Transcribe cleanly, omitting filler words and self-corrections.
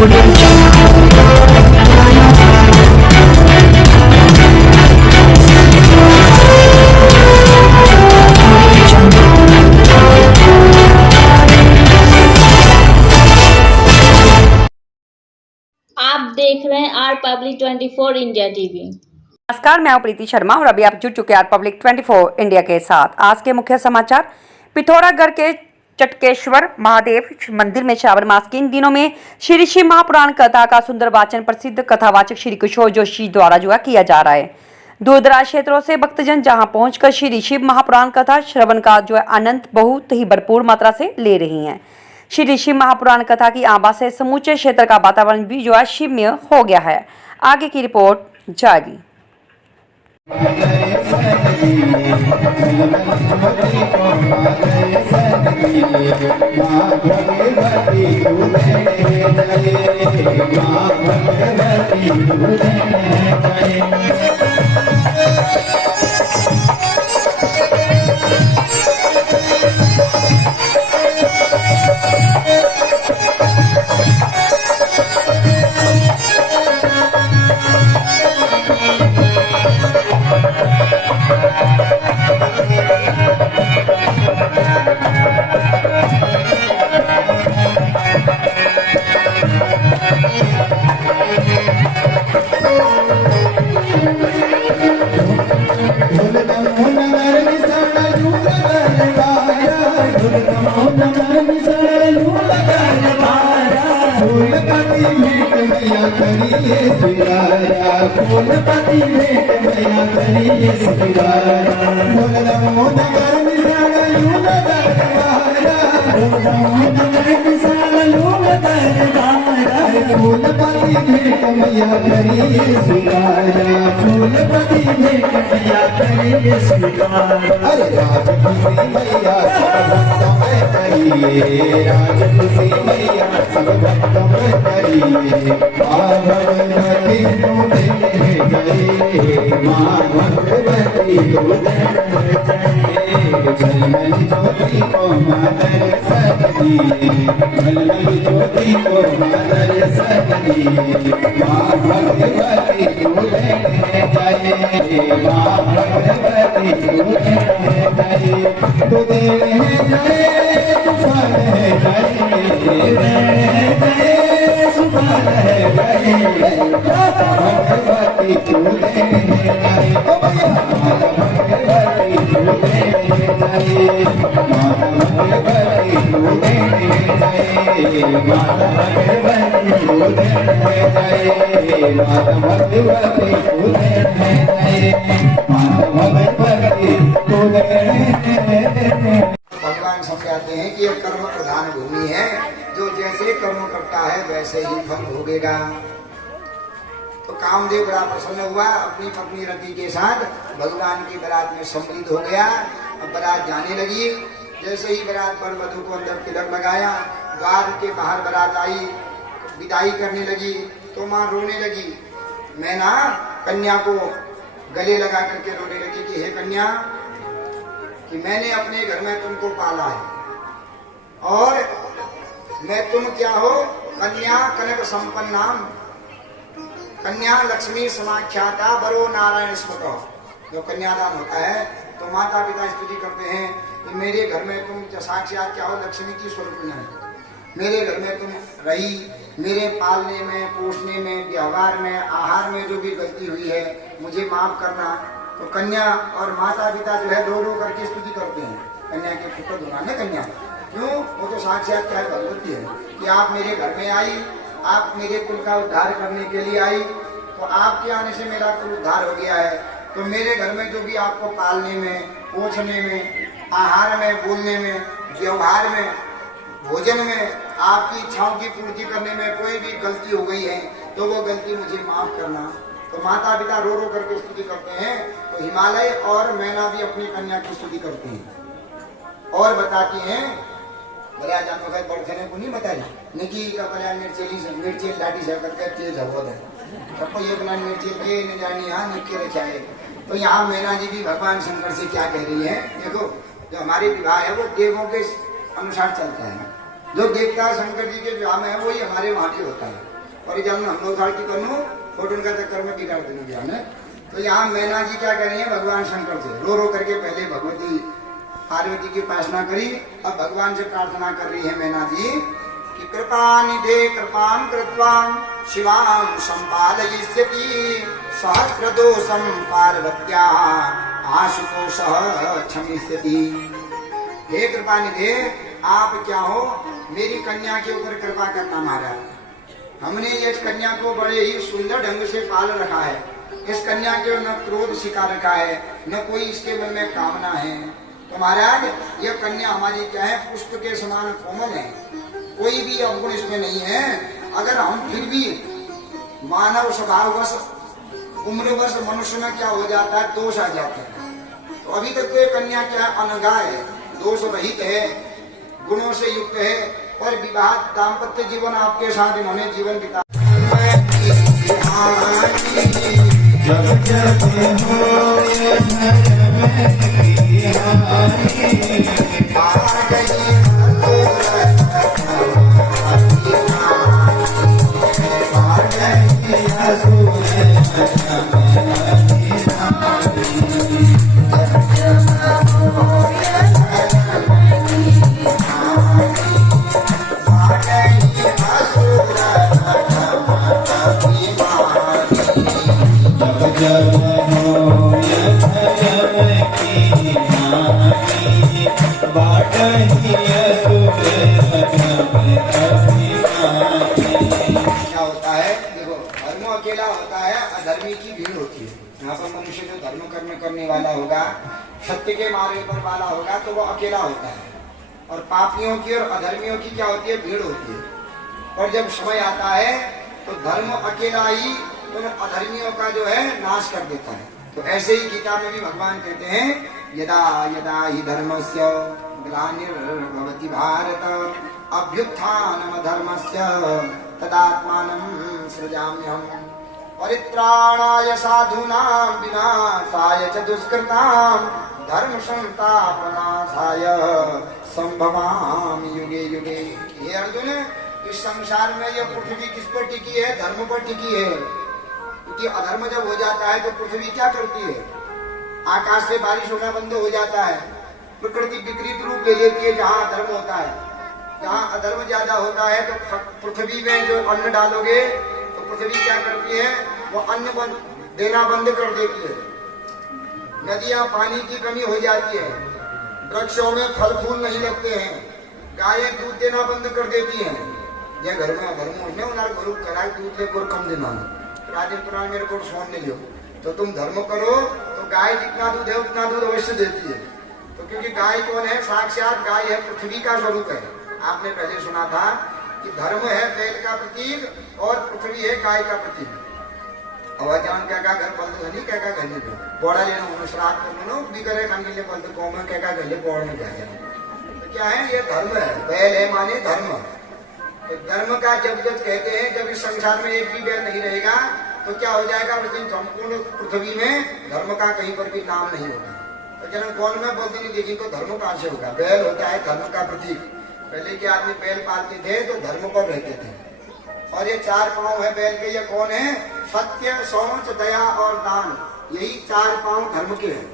आप देख रहे हैं आर पब्लिक 24 इंडिया टीवी। नमस्कार, मैं हूं प्रीति शर्मा और अभी आप जुड़ चुके हैं आर पब्लिक 24 इंडिया के साथ। आज के मुख्य समाचार। पिथौरागढ़ के चटकेश्वर महादेव मंदिर में श्रावण मास के इन दिनों में श्री शिव महापुराण कथा का सुंदर वाचन प्रसिद्ध कथावाचक श्री किशोर जोशी द्वारा जो किया जा रहा है। दूर दराज क्षेत्रों से भक्तजन जहां पहुंचकर श्री शिव महापुराण कथा श्रवण का जो आनंद बहुत ही भरपूर मात्रा से ले रही हैं। श्री शिव महापुराण कथा की आभा से समूचे क्षेत्र का वातावरण भी जो है शिवमय हो गया है। आगे की रिपोर्ट जारी। भगवान समझाते हैं कि यह कर्म प्रधान भूमि है, जो जैसे कर्म करता है वैसे ही फल भोगेगा। तो कामदेव बड़ा प्रसन्न हुआ, अपनी पत्नी रति के साथ भगवान की बारात में सम्मिलित हो गया। अब बारात जाने लगी। जैसे ही बारात पर वधु को अंदर तिलक लगाया, द्वार के बाहर बारात आई, विदाई करने लगी तो माँ रोने लगी। मैं ना कन्या को गले लगा करके रोने लगी कि हे कन्या, कि मैंने अपने घर में तुमको पाला है और मैं तुम क्या हो, कन्या कनक संपन्ना, कन्या लक्ष्मी समाख्याता बरो नारायण स्मृतो। जो कन्यादान होता है तो माता पिता स्तुति करते हैं कि मेरे घर में तुम साक्षात क्या हो, लक्ष्मी की स्वरूप है। मेरे घर में तुम रही, मेरे पालने में, पोषने में, व्यवहार में, आहार में जो भी गलती हुई है मुझे माफ करना। तो कन्या और माता पिता जो है रो रो करके स्तुति करते हैं। कन्या के पुत्र धुना ने कन्या क्यों, वो तो साक्षात क्या भगवती है कि आप मेरे घर में आई, आप मेरे कुल का उद्धार करने के लिए आई, तो आपके आने से मेरा कुल उद्धार हो गया है। तो मेरे घर में जो भी आपको पालने में, पोछने में, आहार में, बोलने में, व्यवहार में, भोजन में, आपकी इच्छाओं की पूर्ति करने में कोई भी गलती हो गई है तो वो गलती मुझे माफ करना। तो माता पिता रो रो करके स्तुति करते हैं। तो हिमालय और मैना भी अपनी कन्या की स्तुति करते हैं और बताती हैं, बड़ा जानो है बड़खने को नहीं बताई निकी का बड़ा मिर्ची लाठी से करके तेज हवद है सबको ये बना मिर्ची के न जानी यहाँ निके रखा है। तो यहाँ मैना जी भी भगवान शंकर से क्या कह रही है, देखो जो हमारे विवाह है वो देवों के अनुसार चलता है। जो देवता शंकर जी के विवाह में है वही हमारे वहां भी होता है। और ये हम लोग की करनो फोटो का चक्कर में बिगाड़ देने विवाह में। तो यहाँ मैना जी क्या कह रही है भगवान शंकर से, रो रो करके पहले भगवती पार्वती की उपासना करी, अब भगवान से प्रार्थना कर रही है मैना जी कि कृपा निधे कृपां कृत्वा शिवां संपादयिष्यति सहस्र दोषं पार्वत्याः आशुतोषः क्षमिष्यति। हे कृपा निधे, आप क्या हो, मेरी कन्या के ऊपर कृपा करना महाराज। हमने इस कन्या को बड़े ही सुंदर ढंग से पाल रखा है। इस कन्या के न क्रोध सिखा रखा है, न कोई इसके मन में कामना है। तो महाराज यह कन्या हमारी क्या है, पुष्प के समान कोमल है, कोई भी अवगुण इसमें नहीं है। अगर हम फिर भी मानव स्वभाववश उम्रवश मनुष्य में क्या हो जाता है, दोष आ जाते हैं। तो अभी तक तो ये कन्या क्या अनगा है, दोष रहित है, गुणों से युक्त है, और विवाह दाम्पत्य जीवन आपके साथ इन्होंने जीवन बिता। जब जब अकेला होता है, अधर्मी की भीड़ होती है। यहाँ पर मनुष्य जो धर्म करने वाला होगा, सत्य के मार्ग पर वाला होगा, तो वो अकेला होता है। और पापियों की और अधर्मियों की क्या होती है, भीड़ होती है। और जब समय आता है तो धर्म अकेला ही उन अधर्मियों का जो है नाश कर देता है। तो ऐसे ही गीता में भी भगवान कहते हैं, यदा यदा ही धर्मस्य ग्लानिर्भवति भारत अभ्युत्थानम धर्मस्य तदात्मानं सृजाम्यहम् परित्राणाय साधूनां विनाशाय च दुष्कृतां धर्म संस्थापनार्थाय संभवामि युगे युगे। हे अर्जुन, इस संसार में यह पृथ्वी किस पर टिकी है, धर्म पर टिकी है। क्योंकि अधर्म जब हो जाता है तो पृथ्वी क्या करती है, आकाश से बारिश होना बंद हो जाता है, प्रकृति विपरीत रूप ले लेती है। जहाँ अधर्म होता है, जहाँ अधर्म ज्यादा होता है तो पृथ्वी में जो अन्न डालोगे तो पृथ्वी क्या करती है, वो अन्न देना बंद कर देती है। नदियां पानी की कमी हो जाती है, वृक्षों में फल फूल नहीं लगते हैं, गायें दूध देना बंद कर देती हैं। ये घर में अधर्म होने उन्हें गुरु करा दूध ले गुरु कम देना, राजे पुराण मेरे को सोन ले लो। तो तुम धर्म करो तो गाय जितना दूध है उतना दूध अवश्य देती है। तो क्योंकि गाय कौन है, साक्षात गाय है, पृथ्वी का स्वरूप है। आपने पहले सुना था कि धर्म है बैल का प्रतीक और पृथ्वी है गाय का प्रतीक। अवाचान क्या का घर बल्द नहीं, क्या का घर नहीं, बोड़ा लेना उन्होंने श्राद्ध करना भी करे खाने लिए बल्द कौम में, क्या का घर ले बोड़ में जाए। तो क्या है, ये धर्म है, बैल है माने धर्म। तो धर्म का जब कहते हैं, जब इस संसार में एक भी बैल नहीं रहेगा तो क्या हो जाएगा, उस दिन संपूर्ण पृथ्वी में धर्म का कहीं पर भी नाम नहीं होगा। तो जन कौन में बोलती नहीं देखी तो धर्म कहां से होगा। बैल होता है धर्म का प्रतीक। पहले के आदमी बैल पालते थे तो धर्म पर रहते थे। और ये चार पांव है बैल के, ये कौन है, सत्य, शौच, दया और दान, यही चार पांव धर्म के हैं।